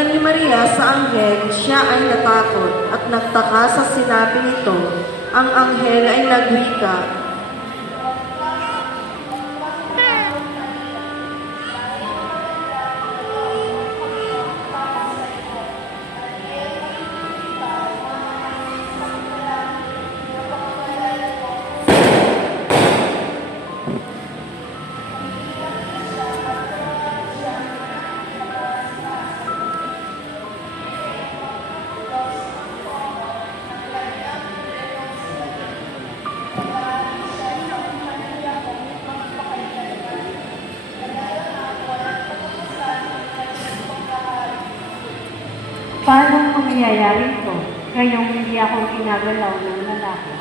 pagtingnan ni Maria sa anghel, siya ay natakot at nagtaka sa sinabi nito. Ang anghel ay nagwika, Paano mangyayari ito? Ngayong hindi ako ginagalaw ng lalaki.